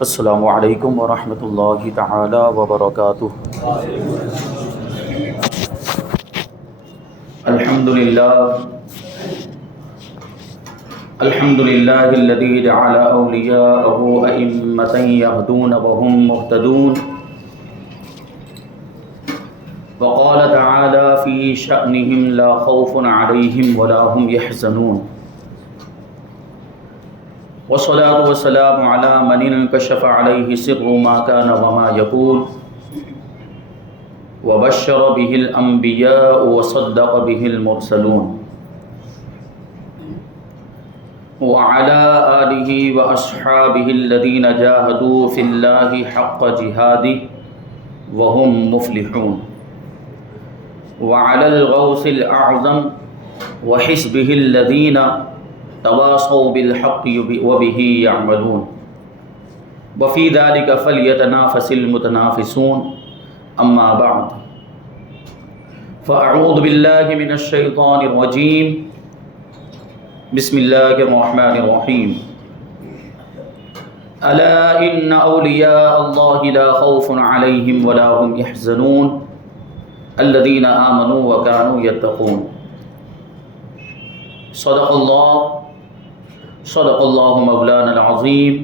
السلام علیکم ورحمۃ اللہ تعالی وبرکاتہ۔ الحمد للہ الذی جعل اولیاءه ائمة یہدون وهم مہتدون، وقال تعالی فی شأنهم لا خوف علیہم ولا هم یحزنون، والصلاة والسلام على من انكشف عليه سر ما كان وما يكون، وبشر به الأنبياء وصدق به المرسلون، وعلى آله وأصحابه الذين جاهدوا في الله حق جهاده وهم مفلحون، وعلى الغوث الأعظم وحزبه الذين تواصوا بالحق وبه يعملون، وفي ذلك فليتنافس المتنافسون، أما بعد فأعوذ بالله من الشيطان الرجيم، بسم الله الرحمن الرحيم، ألا إن أولياء الله لا خوف عليهم ولا هم يحزنون الذين آمنوا وكانوا يتقون۔ صدق اللہ مولانا العظیم،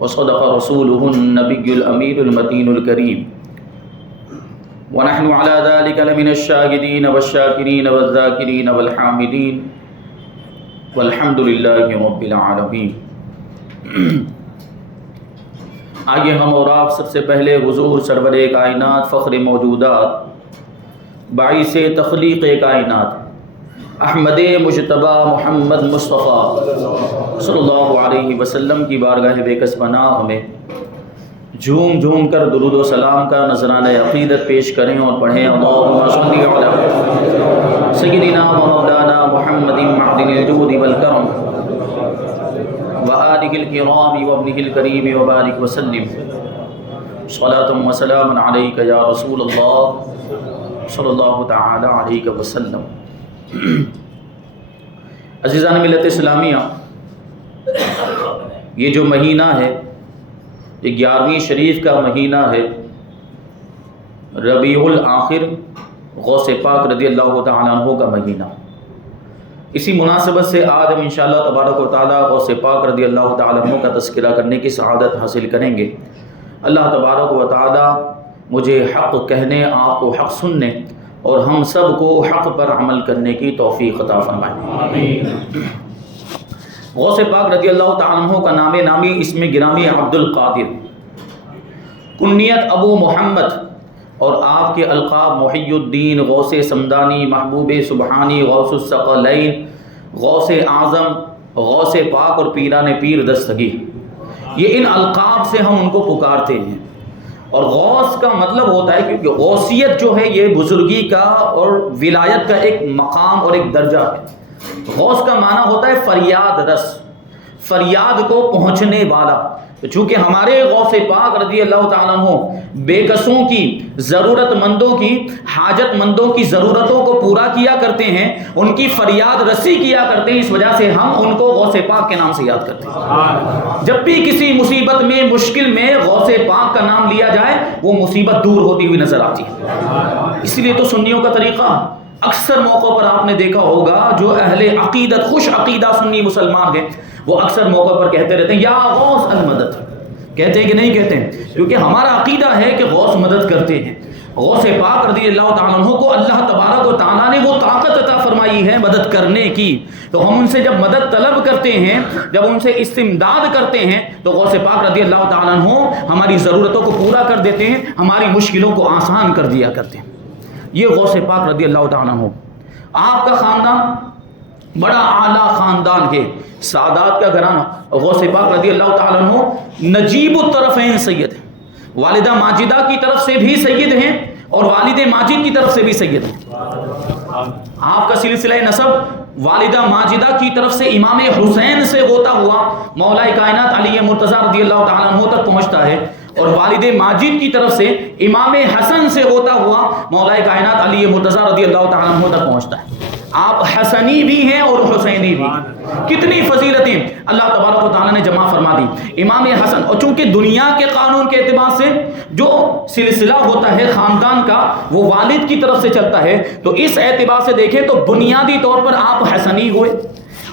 وصدق رسولہ النبی الامین المتین الکریم، ونحن على ذلك لمن الشاہدین والشاکرین والذاکرین والحامدین، والحمد للہ رب العالمین۔ آئیے ہم اور آپ سب سے پہلے حضور سرور کائنات، فخر موجودات، باعث تخلیق کائنات، احمد مجتبی محمد مصطفیٰ صلی اللہ علیہ وسلم کی بارگاہ بے کس پناہ میں جھوم جھوم کر درود و سلام کا نذرانہ عقیدت پیش کریں اور پڑھیں۔ اللہم صلی علی سیدنا و مولانا محمد معدن الجود والکرم وآلہ الکرام وابنہ الکریم وبارک وسلم، صلاۃ و سلام علیک یا رسول اللہ صلی اللہ تعالی علیہ وسلم۔ عزیزان ملت اسلامیہ، یہ جو مہینہ ہے، یہ 11ویں شریف کا مہینہ ہے، ربیع الآخر، غوث پاک رضی اللہ تعالیٰ عنہ کا مہینہ۔ اسی مناسبت سے آج ہم انشاءاللہ تبارک و تعالیٰ غوث پاک رضی اللہ تعالیٰ عنہ کا تذکرہ کرنے کی سعادت حاصل کریں گے۔ اللہ تبارک و تعالیٰ مجھے حق کہنے، آپ کو حق سننے اور ہم سب کو حق پر عمل کرنے کی توفیق عطا فرمائے، آمین۔ غوث پاک رضی اللہ تعالیٰ عنہ کا نام نامی اسم گرامی عبد القادر، کنیت ابو محمد، اور آپ کے القاب محی الدین، غوث سمدانی، محبوب سبحانی، غوث الثقلین، غوث اعظم، غوث پاک اور پیران پیر دستگیر، یہ ان القاب سے ہم ان کو پکارتے ہیں۔ اور غوث کا مطلب ہوتا ہے، کیونکہ غوثیت جو ہے یہ بزرگی کا اور ولایت کا ایک مقام اور ایک درجہ ہے۔ غوث کا معنی ہوتا ہے فریاد رس، فریاد کو پہنچنے والا۔ چونکہ ہمارے غوث پاک رضی اللہ تعالیٰ عنہ بے کسوں کی، ضرورت مندوں کی، حاجت مندوں کی ضرورتوں کو پورا کیا کرتے ہیں، ان کی فریاد رسی کیا کرتے ہیں، اس وجہ سے ہم ان کو غوث پاک کے نام سے یاد کرتے ہیں۔ جب بھی کسی مصیبت میں، مشکل میں غوث پاک کا نام لیا جائے، وہ مصیبت دور ہوتی ہوئی نظر آتی ہے۔ اس لیے تو سنیوں کا طریقہ، اکثر موقع پر آپ نے دیکھا ہوگا جو اہل عقیدت، خوش عقیدہ سنی مسلمان ہیں، وہ اکثر موقع پر کہتے رہتے ہیں یا غوث المدد، کہتے ہیں کہ نہیں کہتے ہیں؟ کیونکہ ہمارا عقیدہ ہے کہ غوث مدد کرتے ہیں۔ غوث پاک رضی اللہ تعالیٰ عنہ کو اللہ تبارک و تعالیٰ نے وہ طاقت عطا فرمائی ہے مدد کرنے کی، تو ہم ان سے جب مدد طلب کرتے ہیں، جب ان سے استمداد کرتے ہیں، تو غوث پاک رضی اللہ تعالیٰ عنہ ہماری ضرورتوں کو پورا کر دیتے ہیں، ہماری مشکلوں کو آسان کر دیا کرتے ہیں۔ یہ غوث پاک رضی اللہ تعالیٰ عنہ۔ آپ کا خاندان بڑا اعلیٰ خاندان ہے، سعادات کا گھرانہ۔ غوث پاک رضی اللہ تعالیٰ عنہ نجیب الطرفین سید ہیں، والدہ ماجدہ کی طرف سے بھی سید ہیں اور والد ماجد کی طرف سے بھی سید ہیں۔ آپ کا سلسلہ نسب والدہ ماجدہ کی طرف سے امام حسین سے ہوتا ہوا مولا کائنات علی مرتضیٰ رضی اللہ تعالیٰ عنہ تک پہنچتا ہے، اور والد ماجد کی طرف سے امام حسن سے ہوتا ہوا مولا کائنات علی مرتضیٰ رضی اللہ تعالیٰ عنہ تک پہنچتا ہے۔ آپ حسنی بھی ہیں اور حسینی بھی. کتنی فضیلتیں اللہ تبارک و تعالیٰ نے جمع فرما دی. امام حسن، اور چونکہ دنیا کے قانون کے اعتبار سے جو سلسلہ ہوتا ہے خاندان کا وہ والد کی طرف سے چلتا ہے، تو اس اعتبار سے دیکھیں تو بنیادی طور پر آپ حسنی ہوئے.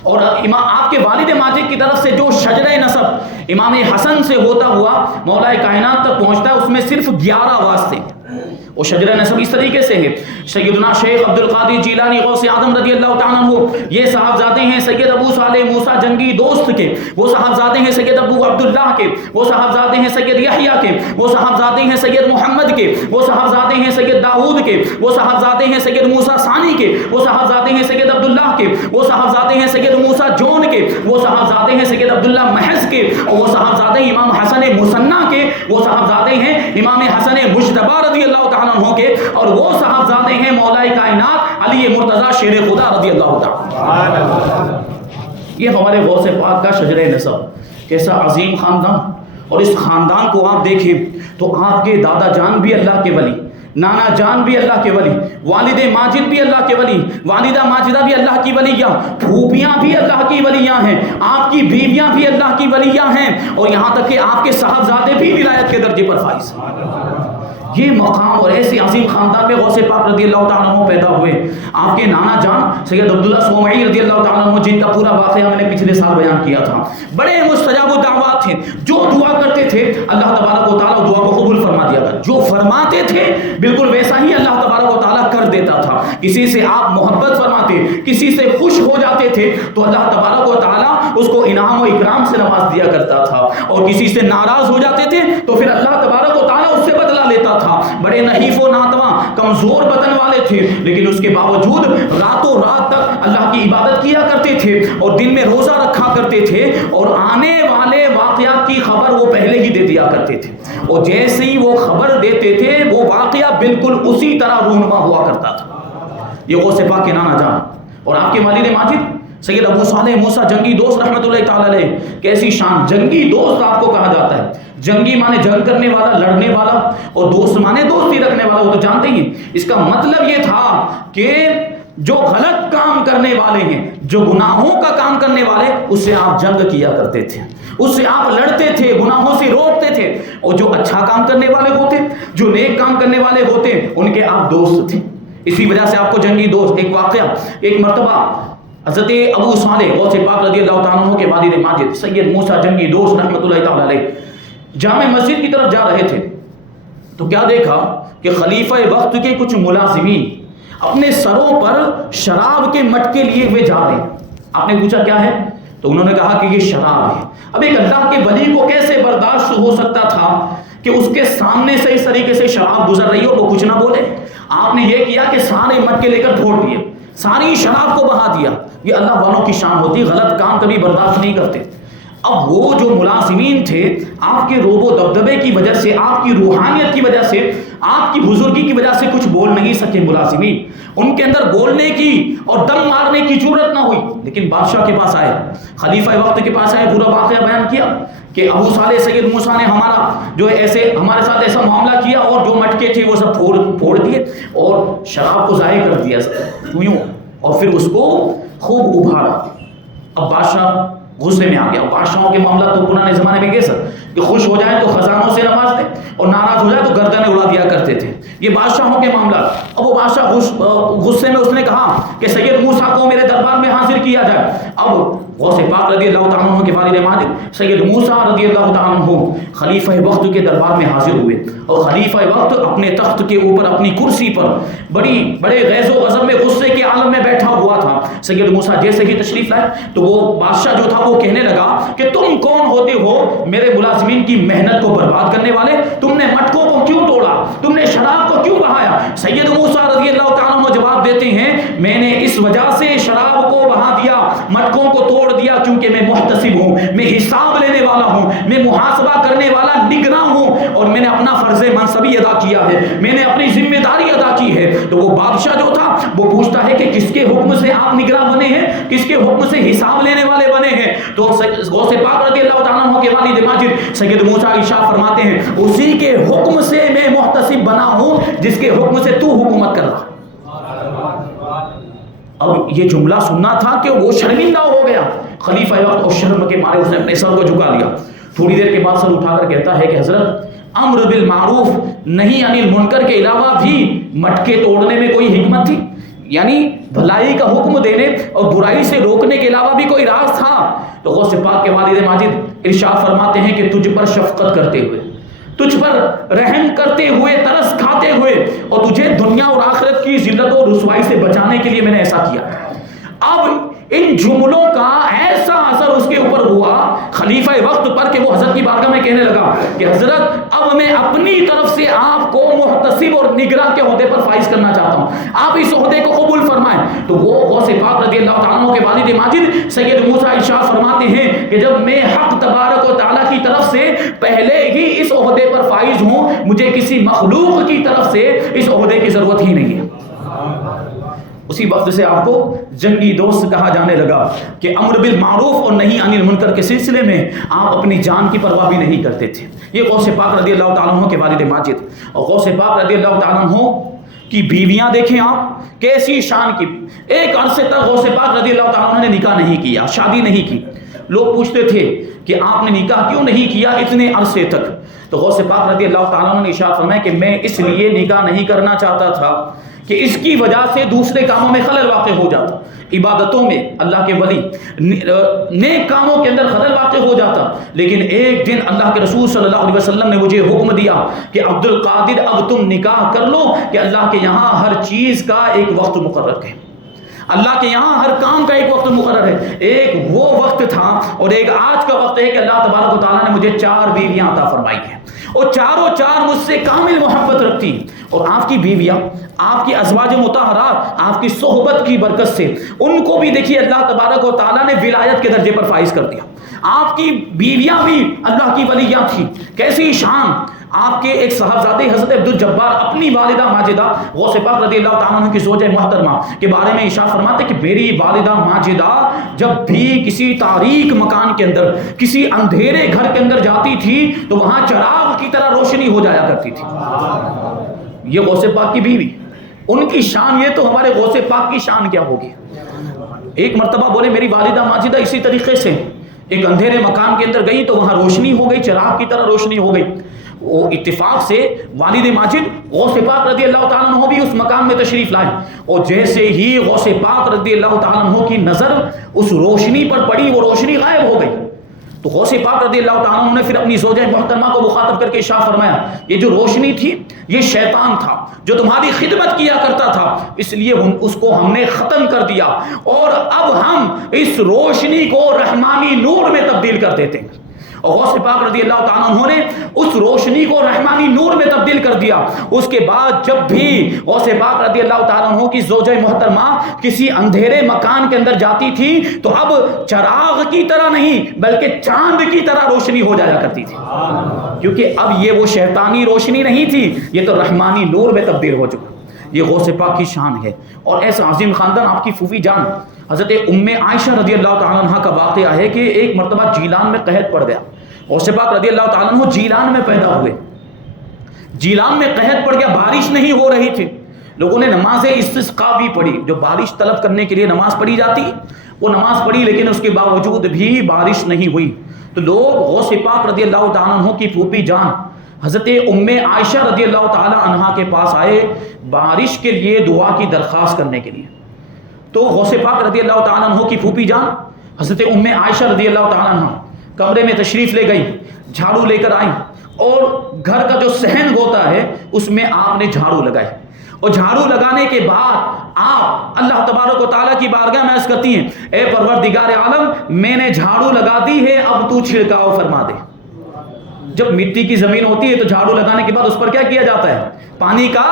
اور آپ کے والد ماجد کی طرف سے جو شجرہ نسب امام حسن سے ہوتا ہوا مولا کائنات تک پہنچتا ہے، اس میں صرف 11 واسطے. وہ شجرہ نسب اس طریقے سے ہے: سیدنا شیخ عبد القادر جیلانی غوث اعظم رضی اللہ تعالیٰ عنہ، یہ صاحبزادے ہیں سید ابو صالح موسیٰ جنگی دوست کے، وہ صاحبزادے ہیں سید ابو عبداللہ کے، وہ صاحبزادے ہیں سید یحییٰ کے، وہ صاحبزادے ہیں سید محمد کے، وہ صاحبزادے ہیں سید داؤد کے، وہ صاحبزادے ہیں سید موسیٰ ثانی کے، وہ صاحبزادے ہیں سید عبداللہ کے، وہ صاحبزادے ہیں سید موسیٰ جون کے، وہ صاحبزادے ہیں سید عبداللہ محض کے، اور وہ صاحبزادے امام حسن مصنع کے، وہ صاحبزادے ہیں امام حسن مجتبی رضی اللہ تعالیٰ عنہ کے، اور وہ صاحبزادے ہیں مولا کائنات علی مرتضی شیر خدا رضی اللہ تعالیٰ. یہ ہمارے غوث پاک کا شجرہ نسب. کیسا عظیم خاندان. اور اس خاندان کو آپ دیکھیں تو آپ کے دادا جان بھی اللہ کے ولی، نانا جان بھی اللہ کے ولی، والد ماجد بھی اللہ کے ولی، والدہ ماجدہ بھی اللہ کی ولیہ، پھوپھیاں بھی اللہ کی ولیاں ہیں، آپ کی بیویاں بھی اللہ کی ولیاں ہیں، اور یہاں تک کہ آپ کے صاحبزادے بھی ولایت کے درجے پر فائز ہیں. یہ مقام اور ایسے عظیم خاندان میں غوث پاک رضی اللہ تعالیٰ عنہ پیدا ہوئے. آپ کے نانا جان سید عبداللہ سومعی رضی اللہ تعالیٰ عنہ، جن کا پورا واقعہ میں نے پچھلے سال بیان کیا تھا، بڑے مستجاب الدعوات تھے. جو دعا کرتے تھے اللہ تبارک و تعالیٰ دعا کو قبول فرما دیا تھا. جو فرماتے تھے بالکل ویسا ہی اللہ تبارک و تعالیٰ کر دیتا تھا. کسی سے آپ محبت فرماتے، کسی سے خوش ہو جاتے تھے تو اللہ تبارک و تعالیٰ اس کو انعام و اکرام سے نواز دیا کرتا تھا. اور کسی سے ناراض ہو جاتے تھے تو پھر اللہ تبارک و تعالیٰ اس سے بدلہ لیتا تھا. بڑے نحیف و ناتواں کمزور بدن والے تھے، لیکن اس کے باوجود راتوں رات تک اللہ کی عبادت کیا کرتے تھے اور دن میں روزہ رکھا کرتے تھے، اور آنے والے واقعات کی خبر وہ پہلے ہی دے دیا کرتے تھے. اور جیسے ہی وہ خبر دیتے تھے وہ واقعہ بالکل اسی طرح رونما ہوا کرتا تھا. یہ غوث پاک کے نانا جان اور آپ کے والد ماجد سید ابو صالح موسیٰ جنگی دوست رحمۃ اللہ تعالیٰ علیہ. کیسی شان. جنگی دوست آپ کو کہا جاتا ہے. جنگی مانے جنگ کرنے والا، لڑنے والا، اور دوست مانے دوستی رکھنے والا. وہ تو جانتے ہی. اس کا مطلب یہ تھا کہ جو غلط کام کرنے والے ہیں، جو گناہوں کا کام کرنے والے، اس سے آپ جنگ کیا کرتے تھے، اس سے آپ لڑتے تھے، گناہوں سے روکتے تھے. اور جو اچھا کام کرنے والے ہوتے، جو نیک کام کرنے والے ہوتے، ان کے آپ دوست تھے. اسی وجہ سے آپ کو جنگی دوست. ایک واقعہ، ایک مرتبہ حضرت ابو صالح غوث پاک رضی اللہ تعالیٰ عنہ کے والد ماجد سید موسیٰ جنگی دوست رحمۃ اللہ تعالیٰ علیہ جامع مسجد کی طرف جا رہے تھے تو کیا دیکھا کہ خلیفہ وقت کے کچھ ملازمین اپنے سروں پر شراب کے مٹکے لیے ہوئے جا رہے ہیں. آپ نے پوچھا کیا ہے؟ تو انہوں نے کہا کہ یہ شراب ہے. اب ایک اللہ کے ولی کو کیسے برداشت ہو سکتا تھا کہ اس کے سامنے سے اس طریقے سے شراب گزر رہی ہو تو کچھ نہ بولے؟ آپ نے یہ کیا کہ سارے مٹکے لے کر پھوڑ دیے، ساری شراب کو بہا دیا. یہ اللہ والوں کی شان ہوتی، غلط کام کبھی برداشت نہیں کرتے. اب وہ جو ملازمین تھے آپ کے روب و دبدبے کی وجہ سے، آپ کی روحانیت کی وجہ سے، آپ کی بزرگی کی وجہ سے کچھ بول نہیں سکے. ملازمین ان کے اندر بولنے کی اور دم مارنے کی جرأت نہ ہوئی، لیکن بادشاہ کے پاس آئے، خلیفہ وقت کے پاس آئے، پورا واقعہ بیان کیا کہ ابو صالح سید موسیٰ نے ہمارا جو ایسے ہمارے ساتھ ایسا معاملہ کیا اور جو مٹکے تھے وہ سب پھوڑ دیے اور شراب کو ضائع کر دیا سب یوں، اور پھر اس کو خوب ابھارا. اب بادشاہ غصے میں آ گیا. بادشاہوں کے معاملات تو پرانے زمانے میں کیسا کہ خوش ہو جائے تو خزانوں سے نواز دے اور ناراض ہو جائے تو گردنیں اڑا دیا کرتے تھے. یہ بادشاہوں کے معاملات. اب وہ بادشاہ غصے میں اس نے کہا کہ سید موسیٰ کو میرے دربار میں حاضر کیا جائے. اب غوث پاک رضی اللہ تعالیٰ عنہ کے والد ماجد سید موسیٰ رضی اللہ تعالیٰ عنہ خلیفہ وقت کے دربار میں حاضر ہوئے اور خلیفہ وقت اپنے تخت کے اوپر اپنی کرسی پر بڑے غیظ و غضب میں غصے کے عالم میں بیٹھا ہوا تھا. سید موسیٰ جیسے ہی تشریف لائے تو وہ بادشاہ جو تھا وہ کہنے لگا کہ تم کون ہوتے ہو میرے ملازمین کی محنت کو برباد کرنے والے؟ تم نے مٹکوں کو کیوں توڑا؟ تم نے شراب کو کیوں بہایا؟ سید موسیٰ رضی اللہ تعالیٰ عنہ جواب دیتے ہیں میں نے اس وجہ سے شراب کو بہا دیا، مٹکوں کو توڑ دیا کیونکہ میں محتسب ہوں، میں حساب لینے والا ہوں، میں محاسبہ کرنے والا نگراں ہوں اور میں نے اپنا فرض منصبی ادا کیا ہے، میں نے اپنی ذمہ داری ادا کی ہے. تو وہ بادشاہ جو تھا وہ پوچھتا ہے کہ کس کے حکم سے آپ نگراں بنے ہیں، کس کے حکم سے حساب لینے والے بنے ہیں؟ تو غوث پاک رضی اللہ تعالیٰ عنہ کے والد ماجد سید موسیٰ ارشاد فرماتے ہیں اسی کے حکم سے میں محتسب بنا ہوں جس کے حکم سے تو حکومت کر رہا. اب یہ جملہ سننا تھا کہ وہ شرمندہ ہو گیا خلیفہ وقت، اور شرم کے مارے اس نے اپنے سر کو جھکا لیا. تھوڑی دیر کے بعد سر اٹھا کر کہتا ہے کہ حضرت امر بالمعروف نہیں عن المنکر کے علاوہ بھی مٹکے توڑنے میں کوئی حکمت تھی؟ یعنی بھلائی کا حکم دینے اور برائی سے روکنے کے علاوہ بھی کوئی راز تھا؟ تو غوث پاک کے والد ماجد ارشاد فرماتے ہیں کہ تجھ پر شفقت کرتے ہوئے، تجھ پر رحم کرتے ہوئے، ترس کھاتے ہوئے، اور تجھے دنیا اور آخرت کی ذلت اور رسوائی سے بچانے کے لیے میں نے ایسا کیا. اب ان جملوں کا ایسا اثر اس کے اوپر ہوا خلیفہ وقت پر کہ وہ حضرت کی بارگاہ میں کہنے لگا کہ حضرت اب میں اپنی طرف سے آپ کو محتسب اور نگراں کے عہدے پر فائز کرنا چاہتا ہوں، آپ اس عہدے کو قبول فرمائیں. تو وہ غوث پاک رضی اللہ تعالیٰ عنہ کے والد ماجد سید موسیٰ ارشاد فرماتے ہیں کہ جب میں حق تبارک و تعالیٰ کی طرف سے پہلے ہی اس عہدے پر فائز ہوں، مجھے کسی مخلوق کی طرف سے اس عہدے کی ضرورت ہی نہیں ہے. اسی وقت سے آپ کو جنگی دوست کہا جانے لگا کہ امر بالمعروف اور نہیں عن المنکر کے سلسلے میں آپ اپنی جان کی پرواہ بھی نہیں کرتے تھے. یہ غوث پاک رضی اللہ تعالیٰ عنہ کے والد ماجد. اور غوث پاک رضی اللہ تعالیٰ عنہ کی بیویاں دیکھیں آپ کیسی شان کی. ایک عرصے تک غوث پاک رضی اللہ تعالیٰ عنہ نے نکاح نہیں کیا، شادی نہیں کی. لوگ پوچھتے تھے کہ آپ نے نکاح کیوں نہیں کیا اتنے عرصے تک؟ تو غوث پاک رضی اللہ تعالیٰ عنہ نے ارشاد فرمایا کہ میں اس لیے نکاح نہیں کرنا چاہتا تھا کہ اس کی وجہ سے دوسرے کاموں میں خلل واقع ہو جاتا، عبادتوں میں اللہ کے ولی نیک کاموں کے اندر خلل واقع ہو جاتا. لیکن ایک دن اللہ کے رسول صلی اللہ علیہ وسلم نے مجھے حکم دیا کہ عبد القادر اب تم نکاح کر لو کہ اللہ کے یہاں ہر چیز کا ایک وقت مقرر ہے، اللہ کے یہاں ہر کام کا ایک وقت مقرر ہے. ایک وہ وقت تھا اور ایک آج کا وقت ہے کہ اللہ تبارک و تعالیٰ نے مجھے 4 بیویاں عطا فرمائی ہیں اور چاروں 4 مجھ سے کامل محبت رکھتی ہیں. اور آپ کی بیویاں، آپ کی ازواج مطہرات، آپ کی صحبت کی برکت سے ان کو بھی دیکھیے اللہ تبارک و تعالیٰ نے ولایت کے درجے پر فائز کر دیا. آپ کی بیویاں بھی اللہ کی ولیاں تھیں. کیسی شان! آپ کے ایک صاحبزادے حضرت عبد الجبار اپنی والدہ ماجدہ غوث پاک رضی اللہ تعالیٰ عنہ کی زوجہ محترمہ کے بارے میں ارشاد فرماتے کہ میری والدہ ماجدہ جب بھی کسی تاریک مکان کے اندر، کسی اندھیرے گھر کے اندر جاتی تھی تو وہاں چراغ کی طرح روشنی ہو جایا کرتی تھی. یہ غوث پاک کی بیوی، ان کی شان یہ تو ہمارے غوث پاک کی شان کیا ہوگی. ایک مرتبہ بولے میری والدہ ماجدہ اسی طریقے سے ایک اندھیرے مکان کے اندر گئی تو وہاں روشنی ہو گئی، چراغ کی طرح روشنی ہو گئی. وہ اتفاق سے والد ماجد غوث پاک رضی اللہ تعالیٰ عنہ بھی اس مقام میں تشریف لائے اور جیسے ہی غوث پاک رضی اللہ تعالیٰ عنہ کی نظر اس روشنی پر پڑی وہ روشنی غائب ہو گئی. تو غوث پاک رضی اللہ تعالیٰ عنہ نے پھر اپنی زوجہ محترمہ کو مخاطب کر کے ارشاد فرمایا یہ جو روشنی تھی یہ شیطان تھا جو تمہاری خدمت کیا کرتا تھا، اس لیے اس کو ہم نے ختم کر دیا اور اب ہم اس روشنی کو رحمانی نور میں تبدیل کر دیتے ہیں. اور غوث پاک رضی اللہ تعالیٰ عنہ نے اس روشنی کو رحمانی نور میں تبدیل کر دیا. اس کے بعد جب بھی غوث پاک رضی اللہ تعالیٰ عنہ کی زوجہ محترمہ کسی اندھیرے مکان کے اندر جاتی تھی تو اب چراغ کی طرح نہیں بلکہ چاند کی طرح روشنی ہو جایا کرتی تھی، کیونکہ اب یہ وہ شیطانی روشنی نہیں تھی، یہ تو رحمانی نور میں تبدیل ہو چکا. یہ غوث پاک کی شان ہے. اور ایسا عظیم خاندان آپ کی پھوپھی جان حضرت ام عائشہ رضی اللہ تعالیٰ عنہ کا واقعہ ہے کہ ایک مرتبہ جیلان میں قحط پڑ گیا. غوث پاک رضی اللہ تعالیٰ عنہ جیلان میں پیدا ہوئے، جیلان میں قحط پڑ گیا، بارش نہیں ہو رہی تھی. لوگوں نے نماز استسقاء بھی پڑھی، جو بارش طلب کرنے کے لیے نماز پڑھی جاتی وہ نماز پڑھی، لیکن اس کے باوجود بھی بارش نہیں ہوئی. تو لوگ غوث پاک رضی اللہ تعالیٰ عنہ کی پھوپھی جان حضرت ام عائشہ رضی اللہ تعالیٰ عنہ کے پاس آئے بارش کے لیے دعا کی درخواست کرنے کے لیے. تو غوث پاک رضی اللہ تعالیٰ عنہ کی پھوپھی جان حضرت ام عائشہ رضی اللہ تعالیٰ عنہ کمرے میں تشریف لے گئی، جھاڑو لے کر آئیں اور گھر کا جو صحن ہوتا ہے اس میں آپ نے جھاڑو لگائی. اور جھاڑو لگانے کے بعد آپ اللہ تبارک و تعالیٰ کی بارگاہ میں عرض کرتی ہیں اے پروردگار عالم میں نے جھاڑو لگا دی ہے اب تو چھڑکاؤ فرما دے. جب مٹی کی زمین ہوتی ہے تو جھاڑو لگانے کے بعد اس پر کیا کیا جاتا ہے؟ پانی کا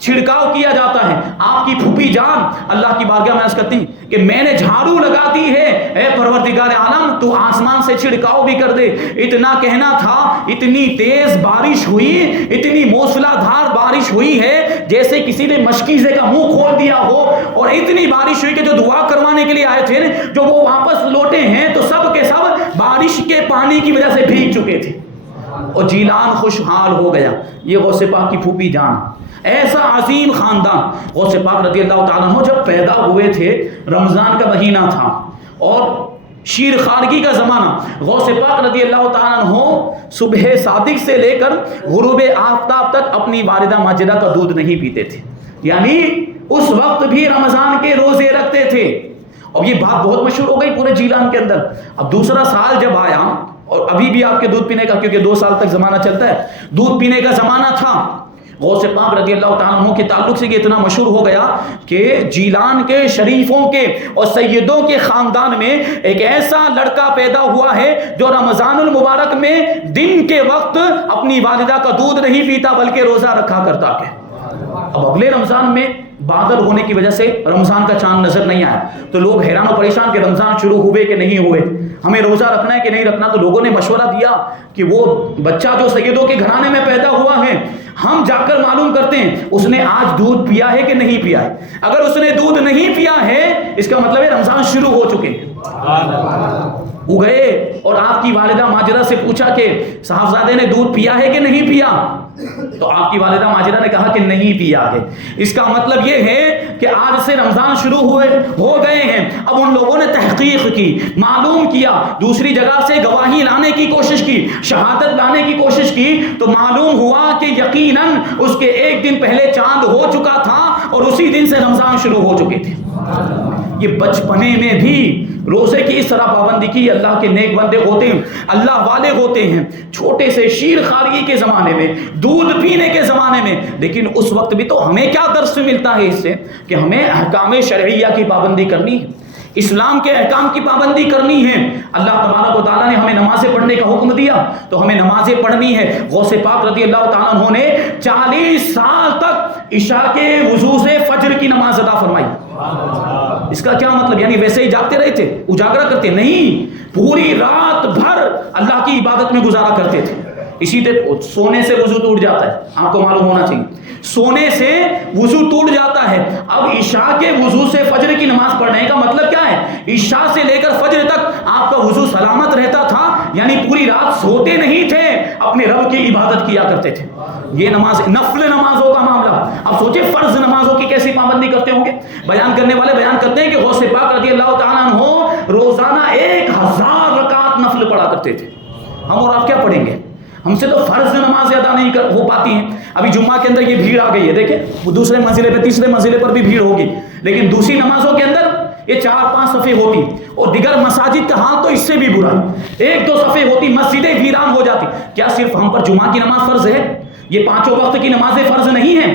چھڑکاؤ کیا جاتا ہے. آپ کی پھوپھی جان اللہ کی بارگاہ میں عرض کرتی ہیں کہ میں نے جھاڑو لگا دی ہے اے پروردگار عالم تو آسمان سے چھڑکاؤ بھی کر دے. اتنا کہنا تھا، اتنی تیز بارش ہوئی، اتنی موسلا دھار بارش ہوئی ہے جیسے کسی نے مشکیزے کا منہ کھول دیا ہو. اور اتنی بارش ہوئی کہ جو دعا کروانے کے لیے آئے تھے جو وہ واپس لوٹے ہیں تو سب کے سب بارش کے پانی کی وجہ سے بھیگ چکے تھے اور جیلان خوشحال ہو گیا. یہ غوث پاک کی پھوپھی جان ایسا عظیم خاندان غوث پاک رضی اللہ تعالیٰ عنہ جب پیدا ہوئے تھے، رمضان کا مہینہ تھا اور شیر خارگی کا زمانہ، غوث پاک رضی اللہ تعالیٰ عنہ صبح صادق سے لے کر غروب آفتاب تک اپنی والدہ ماجدہ کا دودھ نہیں پیتے تھے، یعنی اس وقت بھی رمضان کے روزے رکھتے تھے. اور یہ بات بہت مشہور ہو گئی پورے جیلان کے اندر. اب دوسرا سال جب آیا اور ابھی بھی آپ کے دودھ پینے کا، کیونکہ 2 سال تک زمانہ چلتا ہے، دودھ پینے کا زمانہ تھا، غوث پاک رضی اللہ تعالیٰ عنہ کے تعلق سے یہ اتنا مشہور ہو گیا کہ جیلان کے شریفوں کے اور سیدوں کے خاندان میں ایک ایسا لڑکا پیدا ہوا ہے جو رمضان المبارک میں دن کے وقت اپنی والدہ کا دودھ نہیں پیتا بلکہ روزہ رکھا کرتا ہے. اب اگلے رمضان میں بادل ہونے کی وجہ سے رمضان کا چاند نظر نہیں آیا تو لوگ حیران و پریشان کہ رمضان شروع ہوئے کہ نہیں ہوئے، ہمیں روزہ رکھنا ہے کہ نہیں رکھنا. تو لوگوں نے مشورہ دیا کہ وہ بچہ جو سیدوں کے گھرانے میں پیدا ہوا ہے، ہم جا کر معلوم کرتے ہیں اس نے آج دودھ پیا ہے کہ نہیں پیا ہے. اگر اس نے دودھ نہیں پیا ہے اس کا مطلب ہے رمضان شروع ہو چکے ہیں. وہ گئے اور آپ کی والدہ ماجدہ سے پوچھا کہ صاحبزادے نے دودھ پیا ہے کہ نہیں پیا؟ تو آپ کی والدہ ماجدہ نے کہا کہ نہیں پیا ہے. اس کا مطلب یہ ہے کہ آج سے رمضان شروع ہو گئے ہیں. اب ان لوگوں نے تحقیق کی، معلوم کیا، دوسری جگہ سے گواہی لانے کی کوشش کی، شہادت لانے کی کوشش کی، تو معلوم ہوا کہ یقیناً اس کے 1 دن پہلے چاند ہو چکا تھا اور اسی دن سے رمضان شروع ہو چکے تھے. یہ بچپنے میں بھی روزے کی اس طرح پابندی کی. اللہ کے نیک بندے ہوتے ہیں، اللہ والے ہوتے ہیں، چھوٹے سے شیر خارگی کے زمانے میں، دودھ پینے کے زمانے میں. لیکن اس وقت بھی تو ہمیں کیا درس ملتا ہے اس سے کہ ہمیں احکام شرعیہ کی پابندی کرنی ہے، اسلام کے احکام کی پابندی کرنی ہے. اللہ تبارک و تعالیٰ نے ہمیں نمازیں پڑھنے کا حکم دیا تو ہمیں نمازیں پڑھنی ہے. غوث پاک رضی اللہ تعالیٰ عنہ نے 40 سال تک عشاء کے وضو سے فجر کی نماز ادا فرمائی. اس کا کیا مطلب؟ یعنی ویسے ہی جاگتے رہے تھے، اجاگرہ کرتے نہیں، پوری رات بھر اللہ کی عبادت میں گزارا کرتے تھے. اسی طرح سونے سے وضو ٹوٹ جاتا ہے، آپ کو معلوم ہونا چاہیے، سونے سے وضو ٹوٹ جاتا ہے. اب عشاء کے وضو سے فجر کی نماز پڑھنے کا مطلب کیا ہے؟ عشاء سے لے کر فجر تک آپ کا وضو سلامت رہتا تھا، یعنی پوری رات سوتے نہیں تھے، اپنے رب کی عبادت کیا کرتے تھے. یہ نماز نفل نمازوں کا معاملہ. اب سوچے فرض نمازوں کی کیسی پابندی کرتے ہوں گے. بیان کرنے والے بیان کرتے ہیں کہ غوث پاک رضی اللہ تعالیٰ عنہ روزانہ 1000 رکعت نفل پڑھا کرتے تھے. ہم اور آپ کیا پڑھیں گے؟ ہم سے تو فرض نمازیں ادا نہیں ہو پاتی ہیں. ابھی جمعہ کے اندر یہ بھیڑ آ گئی ہے، دیکھیں وہ دوسرے منزلے پہ تیسرے منزلے پر بھی بھیڑ ہوگی، لیکن دوسری نمازوں کے اندر یہ 4-5 صفیں ہوتی اور دیگر مساجد کا حال تو اس سے بھی برا، 1-2 صفیں ہوتی، مسجدیں ویران ہو جاتی. کیا صرف ہم پر جمعہ کی نماز فرض ہے؟ یہ 5 وقت کی نمازیں فرض نہیں ہیں.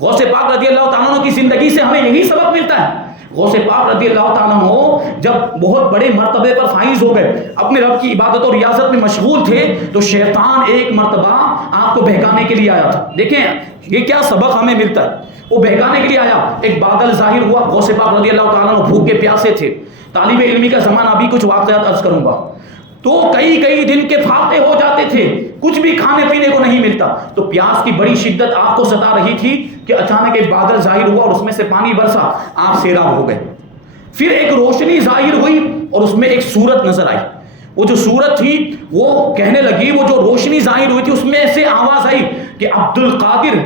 غوث پاک رضی اللہ تعالیٰ عنہ کی زندگی سے ہمیں یہی سبق ملتا ہے. غوث پاک رضی اللہ تعالیٰ عنہ جب بہت بڑے مرتبے پر فائز ہو گئے، اپنے رب کی عبادت اور ریاضت میں مشغول تھے، تو شیطان ایک مرتبہ آپ کو بہکانے کے لیے آیا تھا. دیکھیں یہ کیا سبق ہمیں ملتا ہے. وہ بہکانے کے لیے آیا، ایک بادل ظاہر ہوا. غوث پاک رضی اللہ تعالیٰ عنہ بھوک کے پیاسے تھے. طالب علمی کا زمانہ، ابھی کچھ واقعات عرض کروں گا. تو کئی دن کے فاقے ہو جاتے تھے، کچھ بھی کھانے پینے کو نہیں ملتا. تو پیاس کی بڑی شدت آپ کو ستا رہی تھی کہ اچانک ایک بادل ظاہر ہوا اور اس میں سے پانی برسا، آپ سیراب ہو گئے. پھر ایک روشنی ظاہر ہوئی اور اس میں ایک صورت نظر آئی. وہ جو صورت تھی وہ کہنے لگی، وہ جو روشنی ظاہر ہوئی تھی اس میں سے آواز آئی کہ عبد القادر،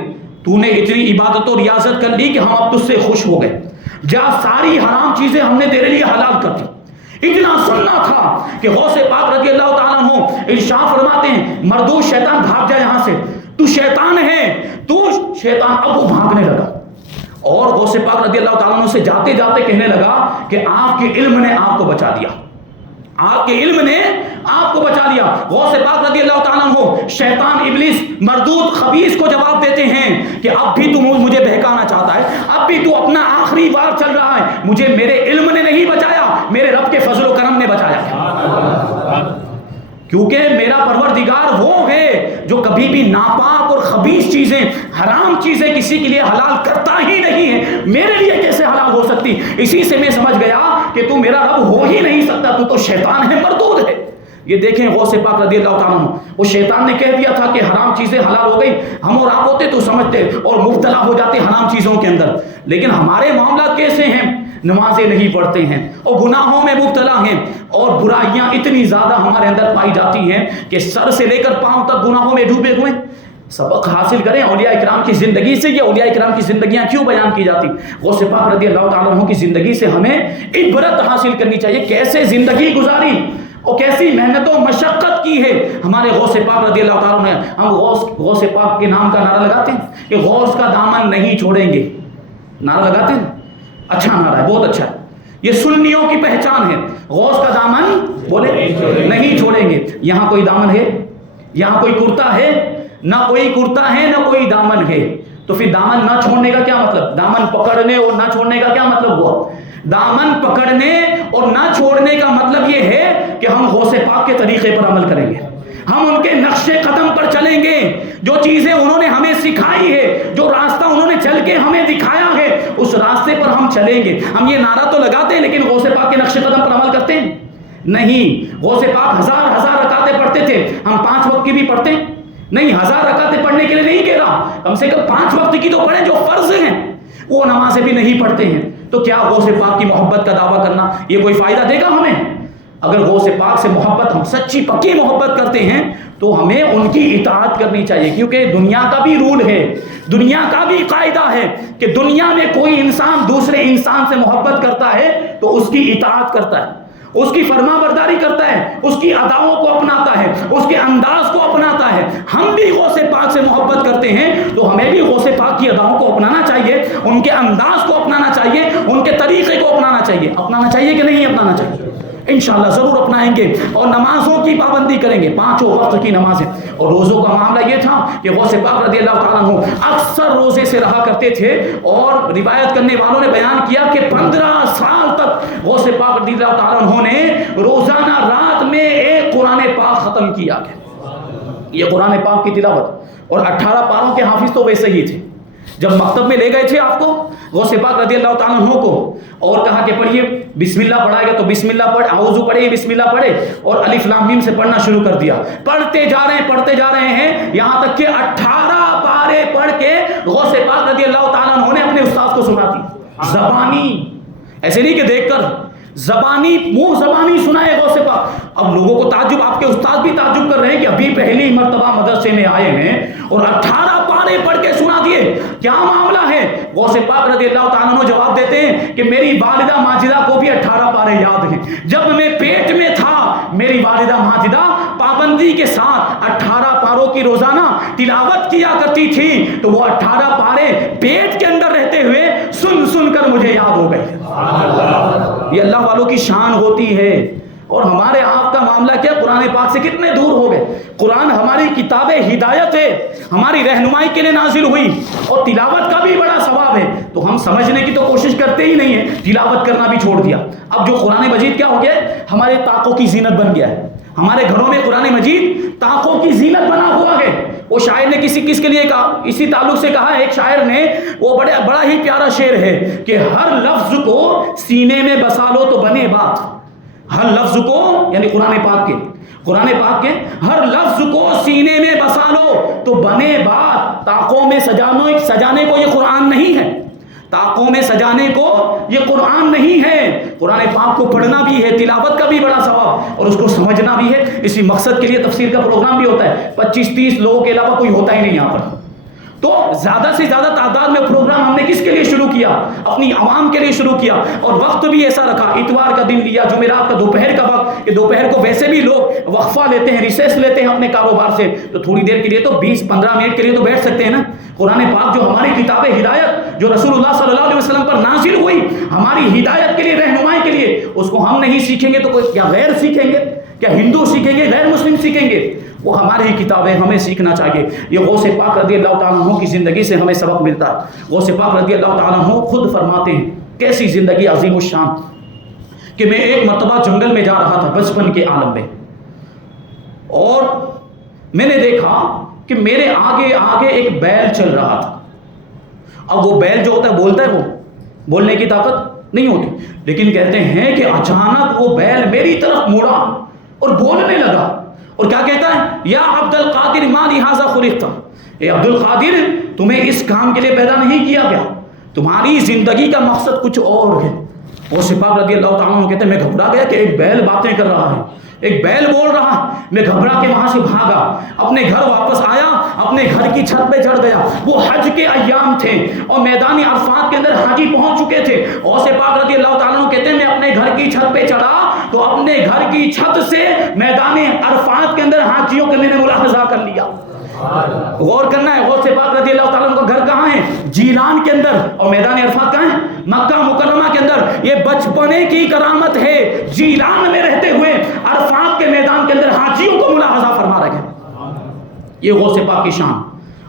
تو نے اتنی عبادت و ریاضت کر لی کہ ہم اب تجھ سے خوش ہو گئے. جا ساری حرام چیزیں ہم نے تیرے لیے حلال کر دی. اتنا سننا تھا کہ غوث پاک رضی اللہ تعالیٰ عنہ ارشاد فرماتے ہیں، مردود شیطان بھاگ جا یہاں سے، تو شیطان ہے، تو شیطان. اب وہ بھاگنے لگا اور غوث پاک رضی اللہ تعالیٰ عنہ سے جاتے جاتے کہنے لگا کہ آپ کے علم نے آپ کو بچا دیا، آپ کے علم نے آپ کو بچا لیا. غوث پاک رضی اللہ تعالیٰ عنہ شیطان ابلیس مردود خبیث کو جواب دیتے ہیں کہ اب بھی تو مجھے بہکانا چاہتا ہے، اب بھی تو اپنا آخری وار چل رہا ہے. مجھے میرے علم نے نہیں بچایا، میرے رب کے فضل و کرم نے بچایا. کیونکہ میرا پروردگار وہ ہے جو کبھی بھی ناپاک اور خبیث چیزیں، حرام چیزیں کسی کے لیے حلال کرتا ہی نہیں ہے. میرے لیے کیسے حلال ہو سکتی؟ اسی سے میں سمجھ گیا کہ تو میرا رب ہو ہی نہیں سکتا، تو شیطان ہے، مردود ہے. یہ دیکھیں غوث پاک رضی اللہ تعالیٰ عنہ، وہ شیطان نے کہہ دیا تھا کہ حرام چیزیں حلال ہو گئی. ہم اور آپ ہوتے تو سمجھتے اور مبتلا ہو جاتے حرام چیزوں کے اندر. لیکن ہمارے معاملات کیسے ہیں؟ نمازیں نہیں پڑھتے ہیں اور گناہوں میں مبتلا ہیں اور برائیاں اتنی زیادہ ہمارے اندر پائی جاتی ہیں کہ سر سے لے کر پاؤں تک گناہوں میں ڈوبے ہوئے. سبق حاصل کریں اولیاء کرام کی زندگی سے. یہ اولیاء کرام کی زندگیاں کیوں بیان کی جاتی؟ غوث پاک رضی اللہ تعالیٰ عنہ کی زندگی سے ہمیں عبرت حاصل کرنی چاہیے. کیسے زندگی گزاری اور کیسی محنت و مشقت کی ہے ہمارے غوث پاک رضی اللہ تعالیٰ نے. ہم غوث پاک کے نام کا نعرہ لگاتے ہیں کہ غوث کا دامن نہیں چھوڑیں گے. نعرہ لگاتے ہیں، اچھا نعرہ ہے، بہت اچھا ہے. یہ سنیوں کی پہچان ہے. غوث کا دامن بولے نہیں چھوڑیں گے. یہاں کوئی دامن ہے؟ یہاں کوئی کرتا ہے؟ نہ کوئی کرتا ہے نہ کوئی دامن ہے. تو پھر دامن نہ چھوڑنے کا کیا مطلب؟ دامن پکڑنے اور نہ چھوڑنے کا کیا مطلب ہوا؟ دامن پکڑنے اور نہ چھوڑنے کا مطلب یہ ہے کہ ہم غوث پاک کے طریقے پر عمل کریں گے، ہم ان کے نقش قدم پر چلیں گے. جو چیزیں انہوں نے ہمیں سکھائی ہے، جو راستہ انہوں نے چل کے ہمیں دکھایا ہے، اس راستے پر ہم چلیں گے. ہم یہ نعرہ تو لگاتے ہیں لیکن غوث پاک کے نقش قدم پر عمل کرتے ہیں نہیں. غوث پاک ہزار رکعتیں پڑھتے تھے. ہم 5 وقت کی بھی پڑھتے ہیں نہیں. 1000 رکعتیں پڑھنے کے لیے نہیں کہہ رہا، کم سے کم 5 وقت کی تو پڑھیں جو فرض ہیں. وہ نمازیں بھی نہیں پڑھتے ہیں. تو کیا غوث پاک کی محبت کا دعویٰ کرنا یہ کوئی فائدہ دے گا ہمیں؟ اگر غوث پاک سے محبت، ہم سچی پکی محبت کرتے ہیں تو ہمیں ان کی اطاعت کرنی چاہیے. کیونکہ دنیا کا بھی رول ہے، دنیا کا بھی قاعدہ ہے کہ دنیا میں کوئی انسان دوسرے انسان سے محبت کرتا ہے تو اس کی اطاعت کرتا ہے، اس کی فرما برداری کرتا ہے، اس کی اداؤں کو اپناتا ہے، اس کے انداز کو اپناتا ہے. ہم بھی غوث پاک سے محبت کرتے ہیں تو ہمیں بھی غوث پاک کی اداؤں کو اپنانا چاہیے، ان کے انداز کو اپنانا چاہیے، ان کے طریقے کو اپنانا چاہیے. اپنانا چاہیے کہ نہیں اپنانا چاہیے؟ انشاءاللہ ضرور اپنائیں گے. اور نمازوں کی پابندی کریں گے، 5 وقت کی نمازیں. اور روزوں کا معاملہ یہ تھا کہ غوث پاک رضی اللہ تعالیٰ عنہ اکثر روزے سے رہا کرتے تھے. اور روایت کرنے والوں نے بیان کیا کہ 15 سال تک غوث پاک رضی اللہ تعالیٰ عنہ نے روزانہ رات میں ایک قرآن پاک ختم کیا. یہ قرآن پاک کی تلاوت. اور 18 پاروں کے حافظ تو ویسے ہی تھے. جب مکتب میں لے گئے تھے آپ کو غوث پاک رضی اللہ تعالیٰ عنہ کو اور کہا کہ پڑھیے، بسم اللہ پڑھائے گا تو بسم اللہ پڑھ، اعوذ پڑھے، بسم اللہ پڑھے، اور الف لام میم سے پڑھنا شروع کر دیا. پڑھتے جا رہے ہیں یہاں تک کہ 18 پارے پڑھ کے غوث پاک رضی اللہ تعالیٰ عنہ نے اپنے استاد کو سنا دی. زبانی، ایسے نہیں کہ دیکھ کر، زبانی، منہ زبانی سنائے غوث پاک. اب لوگوں کو تعجب، آپ کے استاد بھی تعجب کر رہے ہیں کہ ابھی پہلی مرتبہ مدرسے میں آئے ہیں اور 18 پارے پڑھ کے سنا دیے، کیا معاملہ ہے؟ غوث پاک رضی اللہ تعالیٰ عنہ جواب دیتے ہیں کہ میری والدہ ماجدہ کو بھی 18 پارے یاد ہیں. جب میں پیٹ میں تھا میری والدہ ماجدہ پابندی کے ساتھ 18 پاروں کی روزانہ تلاوت کیا کرتی تھی، تو وہ 18 پارے پیٹ کے اندر رہتے ہوئے سن کر مجھے یاد ہو گئے. یہ اللہ والوں کی شان ہوتی ہے. اور ہمارے آپ کا معاملہ کیا؟ قرآن پاک سے کتنے دور ہو گئے. قرآن ہماری کتاب ہدایت ہے، ہماری رہنمائی کے لیے نازل ہوئی، اور تلاوت کا بھی بڑا ثواب ہے. تو ہم سمجھنے کی تو کوشش کرتے ہی نہیں ہیں، تلاوت کرنا بھی چھوڑ دیا. اب جو قرآن مجید کیا ہو گیا ہے؟ ہمارے طاقوں کی زینت بن گیا ہے. ہمارے گھروں میں قرآن مجید طاقوں کی زینت بنا ہوا ہے. وہ شاعر نے کس کے لیے کہا، اسی تعلق سے کہا ایک شاعر نے، وہ بڑا ہی پیارا شعر ہے کہ ہر لفظ کو سینے میں بسا لو تو بنے بات. ہر لفظ کو، یعنی قرآن پاک کے ہر لفظ کو سینے میں بسا لو تو بنے بات. طاقوں میں سجانے کو یہ قرآن نہیں ہے، طاقوں میں سجانے کو یہ قرآن نہیں ہے. قرآن پاک کو پڑھنا بھی ہے، تلاوت کا بھی بڑا ثواب، اور اس کو سمجھنا بھی ہے. اسی مقصد کے لیے تفسیر کا پروگرام بھی ہوتا ہے. 25-30 لوگوں کے علاوہ کوئی ہوتا ہی نہیں یہاں پر. تو زیادہ سے زیادہ تعداد میں پروگرام ہم نے کس کے لیے شروع کیا؟ اپنی عوام کے لیے شروع کیا. اور وقت بھی ایسا رکھا، اتوار کا دن لیا، جمعرات کا دوپہر کا وقت، کہ دوپہر کو ویسے بھی لوگ وقفہ لیتے ہیں، ریسیس لیتے ہیں اپنے کاروبار سے، تو تھوڑی دیر کے لیے تو 20-15 منٹ کے لیے تو بیٹھ سکتے ہیں نا. قرآن پاک جو ہماری کتاب ہدایت، جو رسول اللہ صلی اللہ علیہ وسلم پر نازل ہوئی ہماری ہدایت کے لیے، رہنمائی کے لیے، اس کو ہم نہیں سیکھیں گے تو کوئی کیا غیر سیکھیں گے؟ کیا ہندو سیکھیں گے؟ غیر مسلم سیکھیں گے؟ وہ ہماری ہی کتابیں، ہمیں سیکھنا چاہیے. یہ غوث پاک رضی اللہ تعالیٰ عنہ کی زندگی سے ہمیں سبق ملتا ہے. غوث پاک رضی اللہ تعالیٰ عنہ خود فرماتے ہیں کیسی زندگی عظیم الشان، کہ میں ایک مرتبہ جنگل میں جا رہا تھا بچپن کے عالم میں، اور میں نے دیکھا کہ میرے آگے ایک بیل چل رہا تھا. اب وہ بیل جو ہوتا ہے بولتا ہے، وہ بولنے کی طاقت نہیں ہوتی، لیکن کہتے ہیں کہ اچانک وہ بیل میری طرف مڑا اور بولنے لگا. اور کیا کہتا ہے؟ یا عبد القادر ما لہذا خلقت، اے عبد القادر تمہیں اس کام کے لیے پیدا نہیں کیا گیا، تمہاری زندگی کا مقصد کچھ اور ہے. وہ پاک رضی اللہ تعالیٰ عنہ کہتے ہیں میں گھبرا گیا کہ ایک بیل باتیں کر رہا ہے. ایک بیل بول رہا، میں گھبرا کے وہاں سے بھاگا، اپنے گھر واپس آیا، اپنے گھر کی چھت پہ چڑھ گیا۔ وہ حج کے ایام تھے اور میدان عرفات کے اندر حاجی پہنچ چکے تھے۔ غوث پاک رضی اللہ تعالیٰ عنہ کہتے ہیں میں اپنے گھر کی چھت پہ چڑھا تو اپنے گھر کی چھت سے میدان عرفات کے اندر حاجیوں کو میں نے ملاحظہ کر لیا۔ غور کرنا ہے، غوث پاک رضی اللہ تعالیٰ عنہ کا گھر کہاں ہے؟ جیلان کے اندر، اور میدان عرفات کہاں ہے؟ مکہ مکرمہ کے اندر۔ یہ بچپنے کی کرامت ہے، جیلان میں رہتے ہوئے عرفات کے میدان کے اندر حاجیوں کو ملاحظہ فرما رہے ہیں۔ یہ غوث پاک کی شان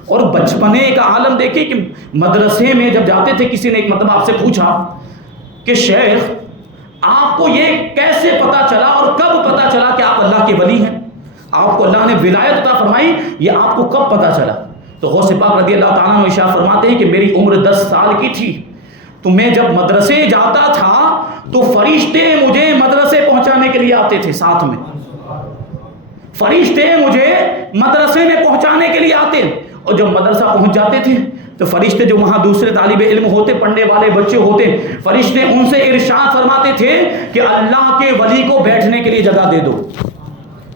اور بچپنے کا عالم دیکھیں کہ مدرسے میں جب جاتے تھے، کسی نے ایک مرتبہ آپ سے پوچھا کہ شیخ آپ کو یہ کیسے پتا چلا اور کب پتا چلا کہ آپ اللہ کے ولی ہیں، آپ کو اللہ نے ولایت عطا فرمائی، یہ آپ کو کب پتا چلا؟ تو غوث پاک رضی اللہ تعالیٰ عنہ ارشاد فرماتے ہیں کہ میری عمر 10 سال کی تھی تو میں جب مدرسے جاتا تھا تو فرشتے مجھے مدرسے پہنچانے کے لیے آتے تھے، ساتھ میں فرشتے مجھے مدرسے میں پہنچانے کے لیے آتے، اور جب مدرسہ پہنچ جاتے تھے تو فرشتے جو وہاں دوسرے طالب علم ہوتے، پڑھنے والے بچے ہوتے، فرشتے ان سے ارشاد فرماتے تھے کہ اللہ کے ولی کو بیٹھنے کے لیے جگہ دے دو۔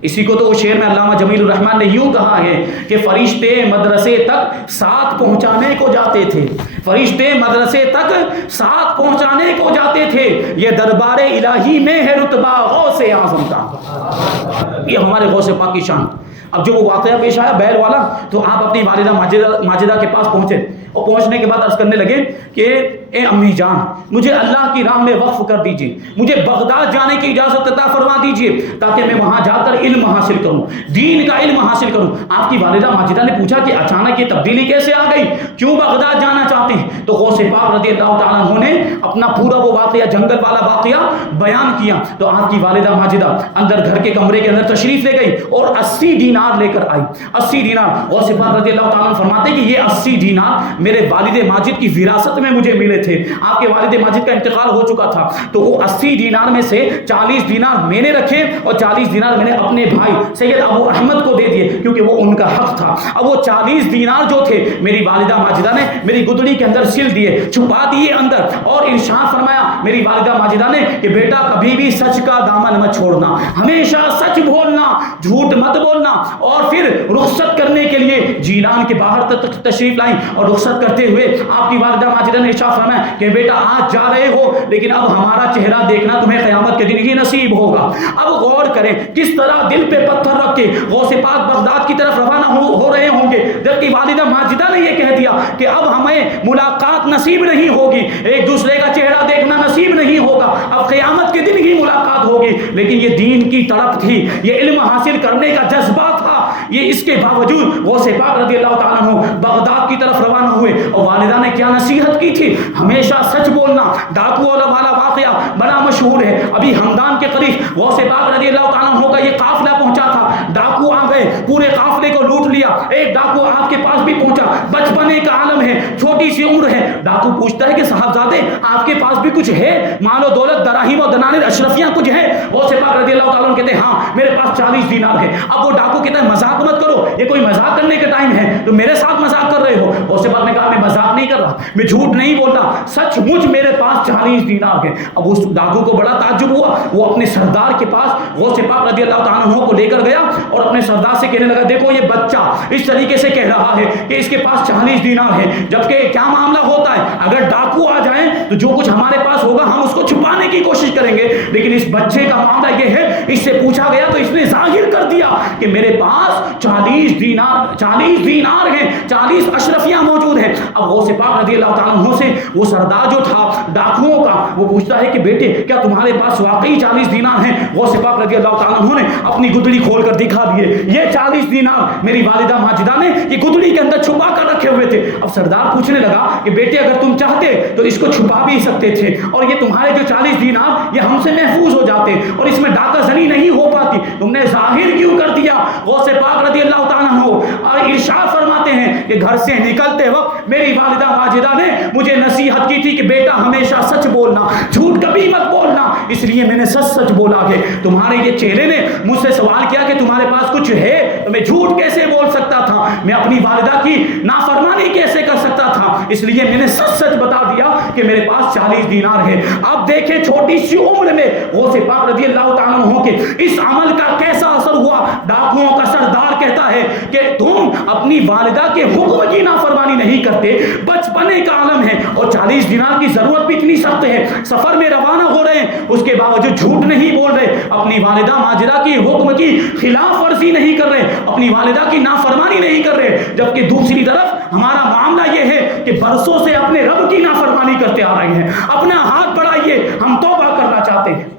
اسی کو تو وہ شعر میں علامہ جمیل الرحمن نے یوں کہا ہے کہ فرشتے مدرسے تک ساتھ پہنچانے کو جاتے تھے، فرشتے مدرسے تک ساتھ پہنچانے کو جاتے تھے، یہ دربار الہی میں ہے رتبہ غوث اعظم کا۔ یہ ہمارے غوث پاک کی شان۔ اب جو وہ واقعہ پیش آیا بیل والا، تو آپ اپنی والدہ ماجدہ کے پاس پہنچے اور پہنچنے کے بعد عرض کرنے لگے کہ اے امی جان مجھے اللہ کی راہ میں وقف کر دیجئے، مجھے بغداد جانے کی اجازت عطا فرما دیجئے تاکہ میں وہاں جا کر علم حاصل کروں، دین کا علم حاصل کروں۔ آپ کی والدہ ماجدہ نے پوچھا کہ اچانک یہ تبدیلی کیسے آ گئی، کیوں بغداد جانا چاہتے ہیں؟ تو غوث پاک رضی اللہ تعالیٰ عنہ نے اپنا پورا وہ واقعہ، جنگل والا واقعہ بیان کیا۔ تو آپ کی والدہ ماجدہ اندر گھر کے کمرے کے اندر تشریف لے گئی اور 80 دینار لے کر آئی۔ 80 دینار غوث پاک رضی اللہ تعالیٰ عنہ فرماتے ہیں کہ یہ 80 دینار میرے والد ماجد کی وراثت میں مجھے ملے تھے، آپ کے والد ماجد کا انتقال ہو چکا تھا، تو وہ 80 دینار میں سے 40 دینار میں نے رکھے اور 40 دینار میں نے اپنے بھائی سید ابو احمد کو دے دیے کیونکہ وہ ان کا حق تھا۔ اب وہ 40 دینار جو تھے میری والدہ ماجدہ نے میری گدڑی کے اندر سل دیے، چھپا دیے اندر، اور ارشاد فرمایا میری والدہ ماجدہ نے کہ بیٹا کبھی بھی سچ کا دامن مت چھوڑنا، ہمیشہ سچ بولنا، جھوٹ مت بولنا۔ اور پھر رخصت کرنے کے لیے جیلان کے باہر تک تشریف لائیں اور رخصت کرتے ہوئے آپ کی والدہ ماجدہ نے ارشاد فرمایا کہ بیٹا آج جا رہے ہو لیکن اب ہمارا چہرہ دیکھنا تمہیں قیامت کے دن ہی نصیب ہوگا۔ اب غور کریں کس طرح دل پہ پتھر رکھ کے غوث پاک بغداد کی طرف روانہ ہو رہے ہوں گے، جبکہ والدہ ماجدہ نے یہ کہہ دیا کہ اب ہمیں ملاقات نصیب نہیں ہوگی، ایک دوسرے کا چہرہ دیکھنا نصیب نہیں ہوگا، اب قیامت کے دن ہی ملاقات ہوگی۔ لیکن یہ دین کی تڑپ تھی، یہ علم حاصل کرنے کا جذبہ تھا، یہ اس کے باوجود غوث پاک رضی اللہ تعالیٰ عنہ بغداد کی طرف روانہ ہوئے۔ اور والدہ نے کیا نصیحت کی تھی؟ ہمیشہ سچ بولنا۔ ڈاکو والا واقعہ بڑا مشہور ہے، ابھی ہمدان کے قریب غوث پاک رضی اللہ تعالیٰ عنہ کا یہ قافلہ پہنچا تھا، ڈاکو آ گئے، پورے قافلے کو لوٹ لیا۔ ایک ڈاکو آپ کے پاس بھی پہنچا، بچپنے کا عالم ہے، چھوٹی سی عمر ہے، ڈاکو پوچھتا ہے کہ صاحبزادے آپ کے پاس بھی کچھ ہے، مال و دولت، دراہیم و دنانیر، اشرفیاں کچھ ہے؟ غوث پاک رضی اللہ تعالیٰ عنہ کہتے ہیں ہاں میرے پاس 40 دینار ہے۔ اب وہ ڈاکو کہتا ہے مذاق مت کرو، یہ کوئی مذاق کرنے کا ٹائم ہے، تو میرے ساتھ مذاق کر رہے ہو؟ غوث پاک نے کہا میں مذاق نہیں کر رہا، میں جھوٹ نہیں بولتا، سچ مجھ میرے پاس 40 دینار ہے۔ اب اس ڈاکو کو بڑا تعجب ہوا، وہ اپنے سردار کے پاس غوث پاک رضی اللہ تعالیٰ عنہ کو لے کر گیا اور اپنے سردار سے کہنے لگا دیکھو یہ بچہ اس طریقے سے کہہ رہا ہے کہ اس کے پاس 40 دینار ہے، جبکہ کیا معاملہ ہوتا ہے اگر ڈاکو آ جائیں تو جو کچھ ہمارے پاس ہوگا ہم اس کو چھپانے کی کوشش کریں گے، لیکن اس بچے کا معاملہ یہ ہے، اس سے پوچھا گیا تو اس نے ظاہر کر دیا کہ میرے پاس 40 دینار ہیں، 40 اشرفیاں موجود ہیں۔ اب غوث پاک رضی اللہ تعالیٰ عنہ سے وہ سردار جو تھا ڈاکوؤں کا، وہ پوچھتا ہے کہ بیٹے کیا تمہارے پاس واقعی 40 دینار ہیں؟ غوث پاک رضی اللہ تعالیٰ عنہ نے اپنی گدڑی کھول کر دکھا دیے، یہ 40 دینار میری والدہ ماجدہ نے یہ گدڑی کے اندر چھپا کر رکھے ہوئے تھے۔ اب سردار پوچھنے لگا کہ بیٹے اگر تم چاہتے تو اس کو چھپا بھی سکتے تھے، اور یہ تمہارے جو 40 دینار یہ ہم سے محفوظ ہو جاتے اور اس میں ڈاکہ زنی نہیں ہو پاتی، تم نے ظاہر کیوں کر دیا؟ غوث پاک رضی اللہ تعالیٰ عنہ اور ارشاد فرماتے ہیں کہ گھر سے نکلتے وقت میری والدہ ماجدہ نے مجھے نصیحت کی تھی کہ بیٹا ہمیشہ سچ بولنا، جھوٹ کبھی مت بولنا، اس لیے میں نے سچ بولا ہے۔ تمہارے یہ چہرے نے مجھ سے سوال کیا کہ تمہارے پاس کچھ ہے تو میں جھوٹ کیسے بول سکتا تھا، میں اپنی والدہ کی نافرمانی کیسے کر سکتا تھا، اس لیے میں نے سچ سچ بتا دیا کہ میرے پاس 40 دینار ہے۔ اب دیکھیں چھوٹی سی عمر میں غوث پاک رضی اللہ تعالیٰ عنہ کے اس عمل کا کیسا اثر ہوا۔ ڈاکوؤں کا سردار کہتا ہے کہ تم اپنی والدہ کے حکم کی نافرمانی نہیں کرتے، بچپنے کا عالم ہے اور 40 دینار کی ضرورت بھی اتنی سخت ہے، سفر میں روانہ ہو رہے ہیں، اس کے باوجود جھوٹ نہیں بول رہے، اپنی والدہ ماجرہ کی حکم کی خلاف ورزی نہیں کر رہے، اپنی والدہ کی نافرمانی نہیں کر رہے، جبکہ دوسری طرف ہمارا معاملہ یہ ہے کہ برسوں سے اپنے رب کی نافرمانی کرتے آ رہے ہیں۔ اپنا ہاتھ بڑھائیے، ہم توبہ کرنا چاہتے ہیں۔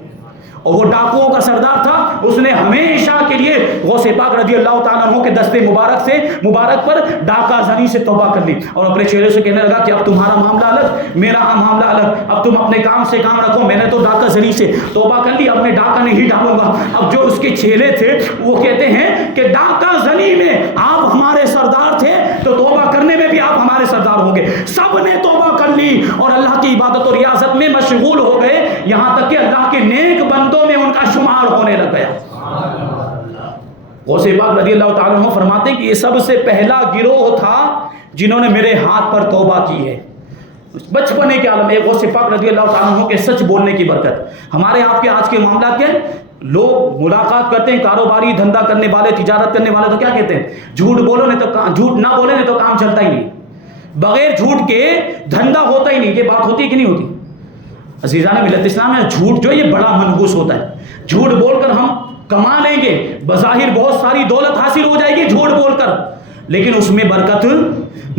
اور وہ ڈاکوؤں کا سردار تھا، اس نے ہمیشہ کے لیے غوث پاک رضی اللہ تعالیٰ عنہ کے دستے مبارک پر ڈاکہ زنی سے توبہ کر لی، اور اپنے چہرے سے کہنے لگا کہ اب تمہارا معاملہ الگ، میرا معاملہ الگ، اب تم اپنے کام سے کام رکھو، میں نے تو ڈاکہ زنی سے توبہ کر لی، اب میں ڈاکہ نہیں ڈالوں گا۔ اب جو اس کے چہرے تھے وہ کہتے ہیں کہ ڈاکہ زنی میں آپ ہمارے سردار تھے تو توبہ کرنے میں بھی آپ ہمارے سردار ہوں گے۔ سب نے توبہ کر لی اور اللہ کی عبادت اور ریاضت میں مشغول ہو گئے، یہاں تک کہ اللہ کے نیک بندوں میں ان کا شمار ہونے لگ گیا۔ غوث پاک رضی اللہ تعالیٰ عنہ فرماتے ہیں کہ یہ سب سے پہلا گروہ تھا جنہوں نے میرے ہاتھ پر توبہ کی ہے۔ بچپنے کے عالم میں غوث پاک رضی اللہ تعالیٰ عنہ کے سچ بولنے کی برکت۔ ہمارے آپ کے آج کے معاملات کے لوگ ملاقات کرتے ہیں، کاروباری دھندا کرنے والے، تجارت کرنے والے، تو کیا کہتے ہیں؟ جھوٹ بولو نہیں تو جھوٹ نہ بولے نہیں تو کام چلتا ہی نہیں، بغیر جھوٹ کے دھندا ہوتا ہی نہیں۔ یہ بات ہوتی ہے کہ نہیں ہوتی؟ عزیزان ملت اسلام میں جھوٹ جو یہ بڑا منحوس ہوتا ہے۔ جھوٹ بول کر ہم کما لیں گے، بظاہر بہت ساری دولت حاصل ہو جائے گی جھوٹ بول کر، لیکن اس میں برکت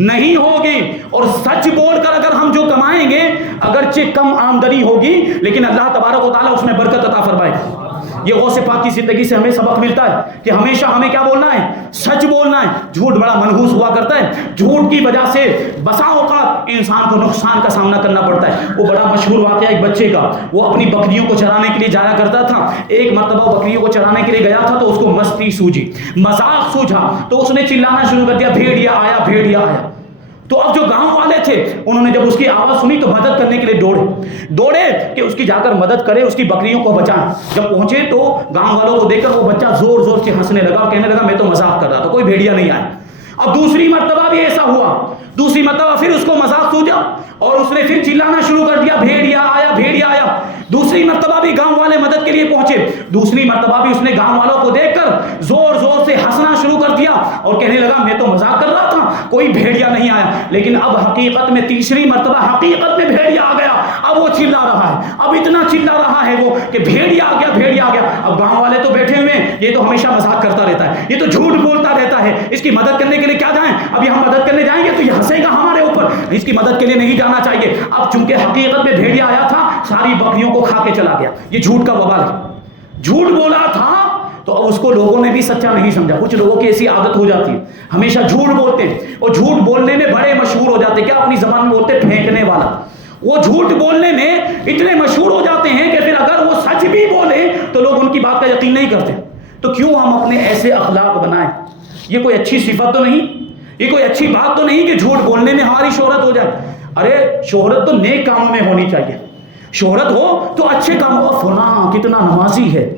نہیں ہوگی۔ اور سچ بول کر اگر ہم جو کمائیں گے اگرچہ کم آمدنی ہوگی لیکن اللہ تبارک و تعالیٰ اس میں برکت عطا فرمائے گا۔ یہ غوث پاک کی زندگی سے ہمیں سبق ملتا ہے کہ ہمیشہ ہمیں کیا بولنا ہے؟ سچ بولنا ہے۔ جھوٹ بڑا منحوس ہوا کرتا ہے، جھوٹ کی وجہ سے بسا اوقات انسان کو نقصان کا سامنا کرنا پڑتا ہے۔ وہ بڑا مشہور واقعہ ایک بچے کا، وہ اپنی بکریوں کو چرانے کے لیے جایا کرتا تھا۔ ایک مرتبہ بکریوں کو چرانے کے لیے گیا تھا تو اس کو مستی سوجی، مذاق سوجھا، تو اس نے چلانا شروع کر دیا، بھیڑیا آیا، بھیڑیا آیا۔ تو اب جو گاؤں والے تھے انہوں نے جب اس کی آواز سنی تو مدد کرنے کے لیے دوڑے کہ اس کی جا کر مدد کرے، اس کی بکریوں کو بچائیں۔ جب پہنچے تو گاؤں والوں کو دیکھ کر وہ بچہ زور زور سے ہنسنے لگا اور کہنے لگا میں تو مذاق کر رہا تھا، کوئی بھیڑیا نہیں آیا۔ اب دوسری مرتبہ بھی ایسا ہوا، دوسری مرتبہ پھر اس کو مذاق سوچا اور اس نے پھر چلانا شروع کر دیا، بھیڑیا آیا، بھیڑیا آیا۔ دوسری مرتبہ بھی گاؤں والے مدد کے لیے پہنچے، دوسری مرتبہ بھی اس نے گاؤں والوں کو دیکھ کر زور زور سے ہنسنا شروع کر دیا اور کہنے لگا میں تو مذاق کر رہا تھا، کوئی بھیڑیا نہیں آیا۔ لیکن اب حقیقت میں تیسری مرتبہ حقیقت میں بھیڑیا آ گیا، اب وہ چلا رہا ہے، اب اتنا چلا رہا ہے وہ کہ بھیڑیا آ گیا، بھیڑیا آ گیا۔ اب گاؤں والے تو بیٹھے ہوئے ہیں، یہ تو ہمیشہ مذاق کرتا رہتا ہے، یہ تو جھوٹ بولتا رہتا ہے، اس کی مدد کرنے کے لیے کیا جائیں؟ ابھی ہم مدد کرنے جائیں گے تو یہ ہنسے گا ہمارے اوپر، اس کی مدد کے لیے نہیں جانا چاہیے۔ اب چونکہ حقیقت میں بھیڑیا آیا تھا، ساری بکریوں کو کھا کے چلا گیا۔ یہ جھوٹ کا وبال ہے، جھوٹ بولا تھا تو اب اس کو لوگوں نے بھی سچا نہیں سمجھا۔ کچھ لوگوں کی ایسی عادت ہو جاتی ہے، ہمیشہ جھوٹ بولتے ہیں اور جھوٹ بولنے میں بڑے مشہور ہو جاتے ہیں۔ کیا اپنی زبان میں بولتے؟ پھینکنے والا۔ وہ جھوٹ بولنے میں اتنے مشہور ہو جاتے ہیں کہ پھر اگر وہ سچ بھی بولے تو لوگ ان کی بات کا یقین نہیں کرتے۔ تو کیوں ہم اپنے ایسے اخلاق بنائیں؟ یہ کوئی اچھی صفت تو نہیں، یہ کوئی اچھی بات تو نہیں کہ جھوٹ بولنے میں ہماری شہرت ہو جائے۔ ارے شہرت تو نیک کاموں میں ہونی چاہیے، شہرت ہو تو اچھے کاموں، فلاں کتنا نمازی ہے،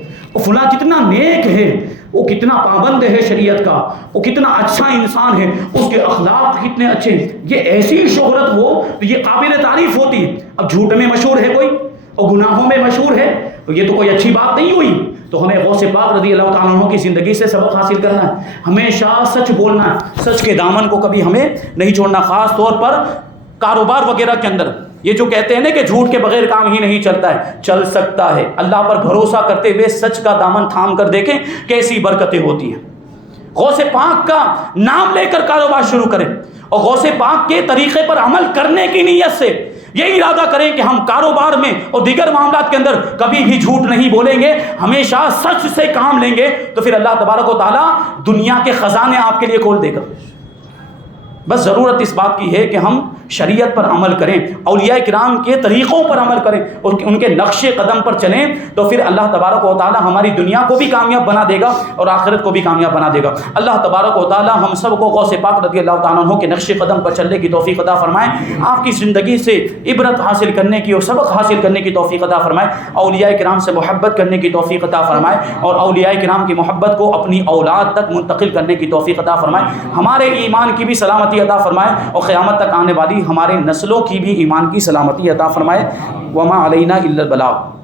فلاں کتنا نیک ہے، وہ کتنا پابند ہے شریعت کا، وہ کتنا اچھا انسان ہے، اس کے اخلاق کتنے اچھے ہیں، یہ ایسی شہرت ہو تو یہ قابل تعریف ہوتی ہے۔ اب جھوٹ میں مشہور ہے کوئی اور گناہوں میں مشہور ہے تو یہ تو کوئی اچھی بات نہیں ہوئی۔ تو ہمیں غوث پاک رضی اللہ تعالیٰ عنہ کی زندگی سے سبق حاصل کرنا ہے، ہمیشہ سچ بولنا ہے، سچ کے دامن کو کبھی ہمیں نہیں چھوڑنا، خاص طور پر کاروبار وغیرہ کے اندر۔ یہ جو کہتے ہیں نا کہ جھوٹ کے بغیر کام ہی نہیں چلتا ہے، چل سکتا ہے۔ اللہ پر بھروسہ کرتے ہوئے سچ کا دامن تھام کر دیکھیں کیسی برکتیں ہوتی ہیں۔ غوث پاک کا نام لے کر کاروبار شروع کریں اور غوث پاک کے طریقے پر عمل کرنے کی نیت سے یہ ارادہ کریں کہ ہم کاروبار میں اور دیگر معاملات کے اندر کبھی بھی جھوٹ نہیں بولیں گے، ہمیشہ سچ سے کام لیں گے، تو پھر اللہ تبارک و تعالیٰ دنیا کے خزانے آپ کے لیے کھول دے گا۔ بس ضرورت اس بات کی ہے کہ ہم شریعت پر عمل کریں، اولیاء کرام کے طریقوں پر عمل کریں، ان کے نقش قدم پر چلیں، تو پھر اللہ تبارک و تعالی ہماری دنیا کو بھی کامیاب بنا دے گا اور آخرت کو بھی کامیاب بنا دے گا۔ اللہ تبارک و تعالی ہم سب کو غوث پاک رضی اللہ تعالیٰ عنہ کے نقش قدم پر چلنے کی توفیق عطا فرمائے، آپ کی زندگی سے عبرت حاصل کرنے کی اور سبق حاصل کرنے کی توفیق عطا فرمائے، اولیاء کرام سے محبت کرنے کی توفیق عطا فرمائے اور اولیاء کرام کی محبت کو اپنی اولاد تک منتقل کرنے کی توفیق عطا فرمائے، ہمارے ایمان کی بھی سلامتی عطا فرمائے اور قیامت تک آنے والی ہمارے نسلوں کی بھی ایمان کی سلامتی عطا فرمائے۔ وما علینا الا البلاغ۔